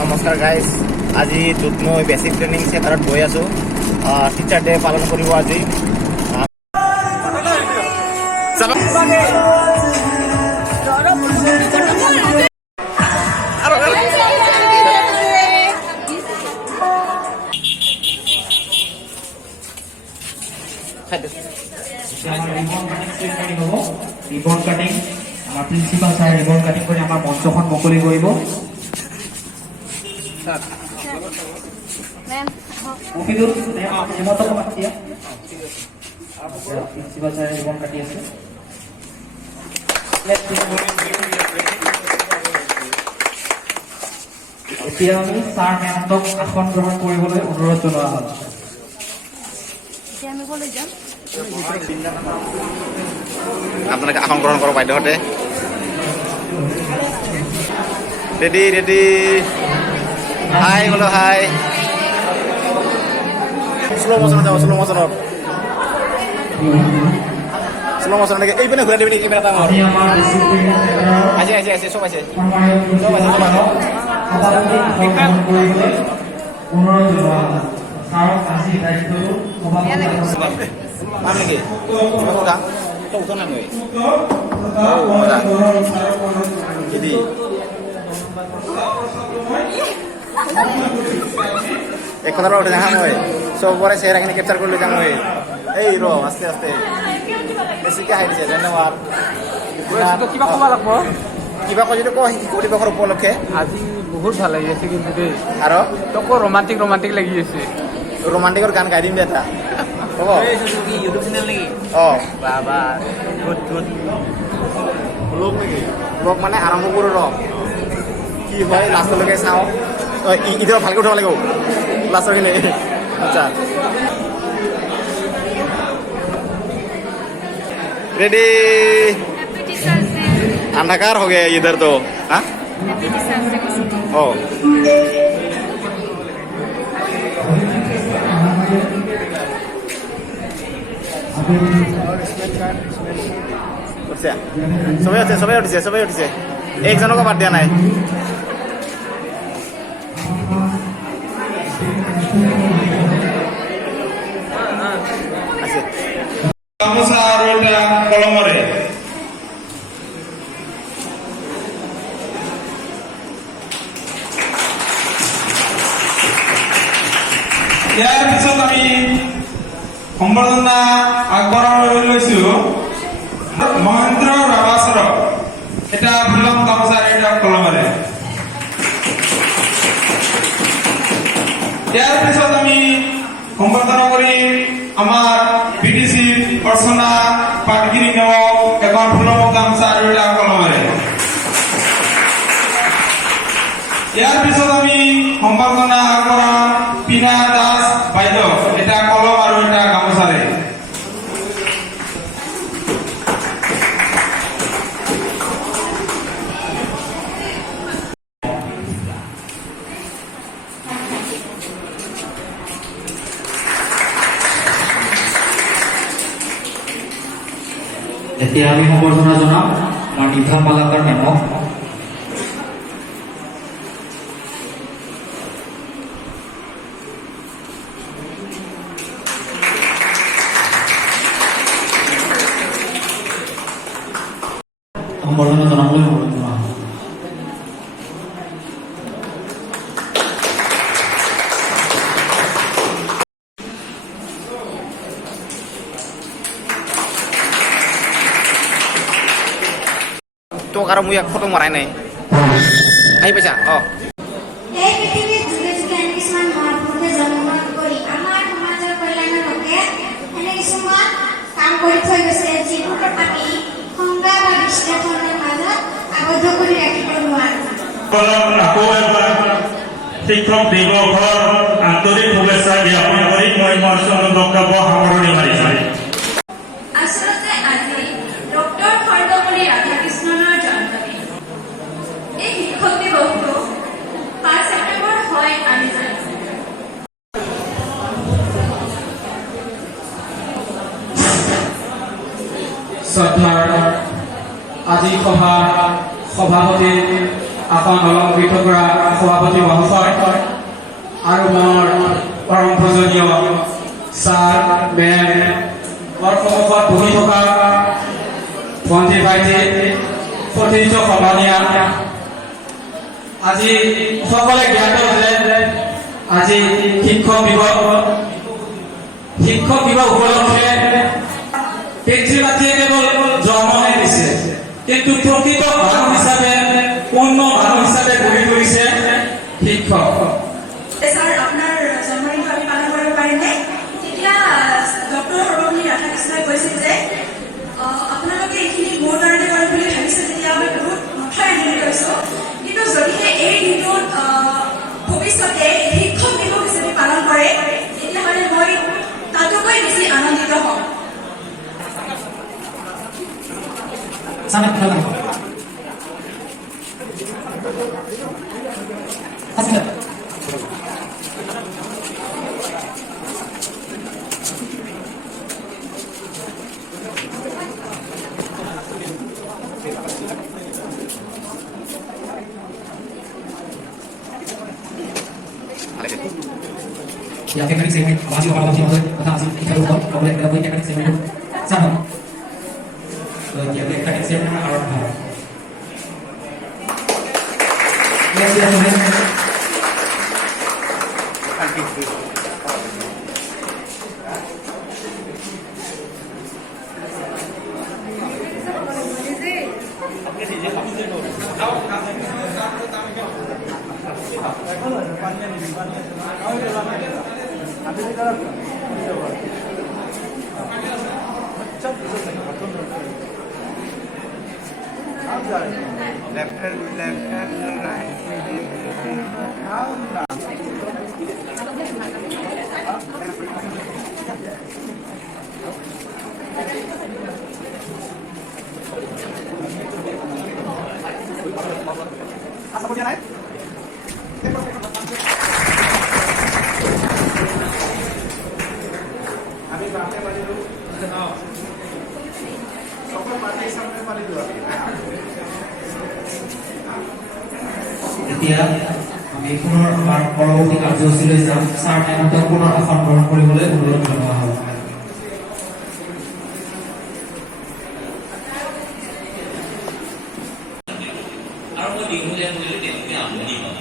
নমস্কাৰ গাইজ, আজি য'ত মই বেচিক ট্ৰেইনিং চেণ্টাৰত গৈ আছোঁ। টিচাৰ ডে পালন কৰিব আজি। রিবন কাটিং আমার প্রিন্সিপাল স্যার রিবন কাটিং করে আমার মঞ্চখন মুকলি করব। মফিদুল হেমন্ত কুমার দিয়া প্রিন্সিপাল স্যার রিবন কাটি আছে। এতিয়া আমি স্যার মেমক আসন গ্রহণ কৰিবলৈ অনুৰোধ জনোৱা হ'ল। আপোনালোকে আসন গ্ৰহণ কৰক বাইদেউহঁতে। ৰেডি ৰেডি, হাই বোলো হাই। শ্ল' মোচনত যাব, শ্ল' মোচনত এনেকৈ এইপিনে ঘূৰাই দিবি নেকি? কেমেৰা এটা আছে আছে আছে, চব আছে চব আছে চব আছে। পাম নেকি? তই উঠা নাই দিদি? এক কথাৰ পৰা উঠি যাম মই, চবৰে চেহেৰাখিনি কেপচাৰ কৰি লৈ যাম মই। এই ৰ আস্তে আস্তে, বেছিকৈ হাই দিছে। ধন্যবাদ। কিবা ক'ব লাগিব? কিবা কৈ যদি কয় শিশু দিৱসৰ উপলক্ষে আজি বহুত ভাল লাগি আছে কিন্তু দেই। আৰু তোকো ৰোমান্টিক ৰোমান্টিক লাগি আছে। ৰোমান্টিকৰ গান গাই দিম দে এটা, হ'ব? ইউটিউব চেনেল নেকি? অঁ বাবা, গুড গুড। ব্লগ নেকি? ব্লগ মানে আৰম্ভ কৰোঁ ৰ, কি হয় লাষ্টলৈকে চাওঁ। ইটো ভালকৈ উঠাব লাগিব লাষ্টৰখিনি। আচ্ছা रेडी, अंधकार हो गया इधर तो। हाँ ओ সবাই উঠিছে একজনকো বাদ দিয়া নাই। গামোচা আৰু এটা কলমৰে ইয়াৰ পিছত আমি সম্বৰ্ধনা আগবঢ়াবলৈ লৈছো মহেন্দ্ৰ ৰাভাচৰক এটা ফুলম গামোচা আৰু এটা কলমৰে। ইয়াৰ পিছত আমি সম্বৰ্ধনা কৰি আমাৰ বিডিসি অৰ্চনা পাটগিৰি নেওক এখন ফুলম গামোচা আৰু এটা কলমৰে। ইয়াৰ পিছত আমি সম্বৰ্ধনা আগবঢ়াম পিনা দাস বাইদেউ এটা কলম আৰু এটা গামোচাৰে। এতিয়া আমি সম্বৰ্ধনা জনাম আমাৰ নিভা পালাকাৰ মেমক। সম্বৰ্ধনা জনাবলৈ অনুৰোধ জনোৱা হ'ল। তোক আৰু মই এক ফটো মৰাই নাই, আহি পাইছা? অঁ এই পৃথিৱীত যুগে যুগে এনে কিছুমান মহাপুৰুষে জন্মগ্ৰহণ কৰি আমাৰ সমাজৰ কল্যাণৰ হকে এনে কিছুমান কাম কৰি থৈ গৈছে, যিবোৰ আমি সংজ্ঞা বা বিশ্লেষণৰ মাজত আবদ্ধ কৰি ৰাখিব নোৱাৰো। আকৌ এবাৰ শিক্ষক দিৱসৰ আন্তৰিক শুভেচ্ছা জ্ঞাপন কৰি মই মোৰ বক্তব্য সামৰণি মাৰিছো। আচলতে আজি ডক্টৰ সৰ্বপল্লী ৰাধাকৃষ্ণনৰ জন্মদিন। এই শিক্ষক দিৱসটো 5 ছেপ্টেম্বৰ হয় আমি জানো। শ্ৰদ্ধাৰ আজি সভাৰ সভাপতি আসন অলংকৃত কৰা সভাপতি মহোদয় আৰু মোৰ পৰম পূজনীয় ছাৰ মেম মোৰ সন্মুখত বহি থকা ভণ্টি ভাইটি সতীৰ্থ সভানীয়া আজি সকলে জ্ঞাত যে আজি শিক্ষক দিৱস উপলক্ষে পিতৃ মাতৃয়ে কেৱল জন্মহে দিছে কিন্তু প্ৰকৃত মানুহ হিচাপে পূৰ্ণ মানুহ হিচাপে গঢ়ি তুলিছে শিক্ষক। ছাৰ আপোনাৰ জন্মদিনটো আমি পালন কৰিব পাৰিমনে? তেতিয়া ডক্টৰ সৰ্বপল্লী ৰাধাকৃষ্ণই কৈছিল যে আপোনালোকে এইখিনি মোৰ কাৰণে কৰিম বুলি ভাবিছে তেতিয়া মই বহুত নথৈ আনন্দিত হৈছোঁ। কিন্তু যদিহে এই দিনটোত ভৱিষ্যতে শিক্ষক দিৱস হিচাপে পালন কৰে তেতিয়াহ'লে মই তাতোকৈ বেছি আনন্দিত হ'ম। Ya, teknik segmen masih orang masih boleh kita masih kita lupa boleh kita boleh teknik segmen sama. Jadi teknik segmen orang apa? Ya silakan. এতিয়া আমি পুনৰ আমাৰ পৰৱৰ্তী কাৰ্যসূচীলৈ যাম। ছাৰ টাইমতে পুনৰ আসন গ্ৰহণ কৰিবলৈ অনুৰোধ জনোৱা হ'ব। আৰু মই দীঘলীয়া কৰিলে তেওঁলোকে আমনি পাব।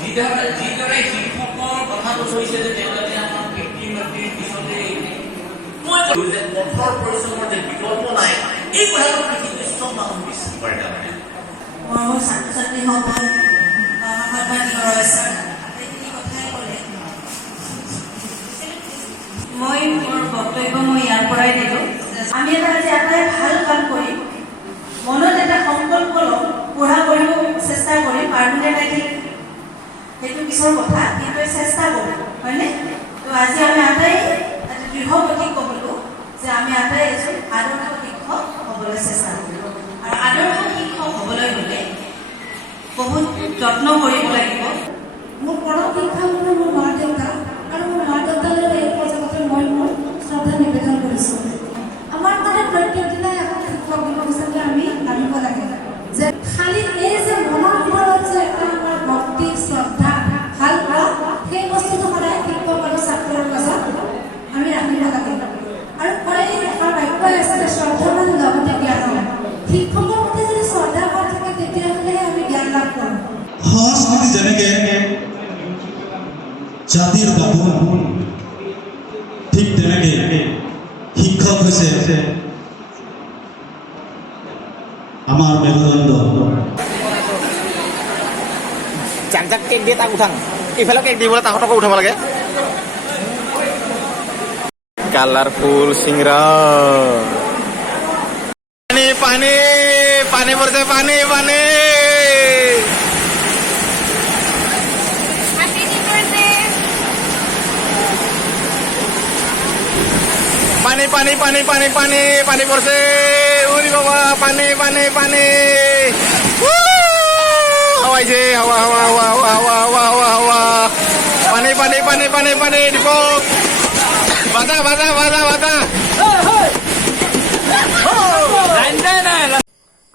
যিদৰে শিক্ষকৰ কথাটো কৈছে যে তেওঁলোকে আমাৰ পিতৃ মাতৃৰ পিছতে মই কৈছোঁ যে কঠোৰ পৰিশ্ৰমৰ যে বিকল্প নাই এই কথাটো পৃথিৱীৰ চব মানুহ বিশ্বাস কৰে তাৰমানে। মোৰ ছাত্ৰ ছাত্ৰীসকল সাংবাদিক ছাৰ আটাইখিনি কথাই ক'লে। মই মোৰ বক্তব্য মই ইয়াৰ পৰাই দিলোঁ। আমি এটা আজি এটাই ভাল কাম কৰিম, মনত এটা সংকল্প ল'ম, পঢ়া কৰিব চেষ্টা কৰিম। পাৰ্মানেণ্ট আইডি সেইটো পিছৰ কথা, কিন্তু চেষ্টা কৰিম, হয়নে? তো আজি আমি আটাই এটা দৃঢ় প্ৰতিজ্ঞ হ'লোঁ যে আমি আটাই এজন আদৰ্শ শিক্ষক হ'বলৈ চেষ্টা কৰিম। আৰু আদৰ্শ শিক্ষক হ'বলৈ হ'লে বহুত যত্ন কৰিব লাগিব। মোৰ পঢ়া শিক্ষা মানে মোৰ মা দেউতা আৰু মোৰ মা দেউতালৈ এই পৰ্যায়তে মই মোৰ শ্ৰদ্ধা নিবেদন কৰিছোঁ। আমাৰ মানে প্ৰত্যেক দিনাই এখন শিক্ষক দিৱস হিচাপে আমি ভাবিব লাগে যে খালি এই যে মনৰ ভিতৰত যে এটা আমাৰ ভক্তি শ্ৰদ্ধা ভাল পোৱা সেই বস্তুটো সদায় শিক্ষক আৰু ছাত্ৰৰ মাজত আমি ৰাখিব লাগে। আৰু কয় এষাৰ বাক্যই আছে যে শ্ৰদ্ধাৱান লগতে জ্ঞান। শিক্ষকৰ প্ৰতি যদি শ্ৰদ্ধা ভাৱ থাকে তেতিয়াহ'লেহে আমি জ্ঞান লাভ কৰোঁ। সংস্কৃতি যেনেকে জাতিৰ বাপন ঠিক তেনেকে শিক্ষক হৈছে আমাৰ মেৰুদণ্ড। যাক যাক কেক দিয়ে তাক উঠাং, ইফালে কেক দিবলৈ তাহঁতকো উঠাব লাগে। কালাৰফুল চিংৰা পানী পানী পানী পৰিছে, পানী পানী পানী পানী পানী পানী পানী পানী পৰিছে। উৰি বাবা পানী পানী পানী হাৱাইছে, হাৱা হাৱা হাৱা হাৱা হাৱা হাৱা হাৱা হাৱা পানী পানী পানী পানী পানী দীপক বাজা বাজা বাজা বাজা।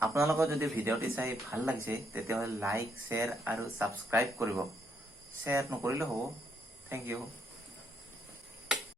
আপোনালোকৰ যদি ভিডিঅ'টি চাই ভাল লাগিছে তেতিয়াহ'লে লাইক শ্বেয়াৰ আৰু ছাবস্ক্ৰাইব কৰিব শ্বেয়াৰ নকৰিলেও হ'ব থেংক ইউ